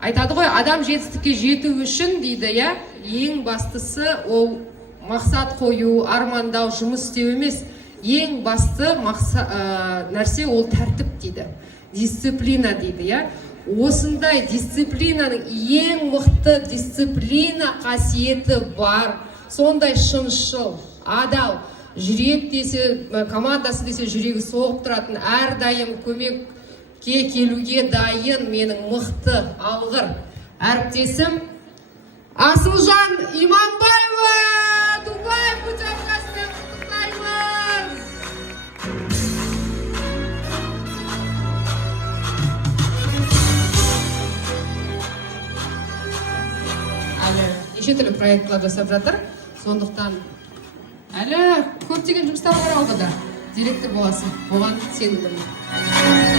айтады ғой, адам жетістікке жету үшін дейді, я, ең бастысы ол мақсат қою, армандау, жұмыс істеу емес. Ең басты нәрсе ол тәртіп дейді. Дисциплина дейді, я. Осындай дисциплинаның ең мықты дисциплина қасиеті бар. Сондай шыншыл, адал, жүрек десе, командасы десе жүрегі соғып тұратын, әрдайым көмекке келуге дайын менің мықты алғыр әріптесім Асылжан Иманбаева. Дубай путевкасымен құттықтаймыз. Әлі неше түрлі проектлар жасап жатыр. Сондықтан әлі көптеген жұмыстар бар алда. Директор боласың. Оған сенімдімін.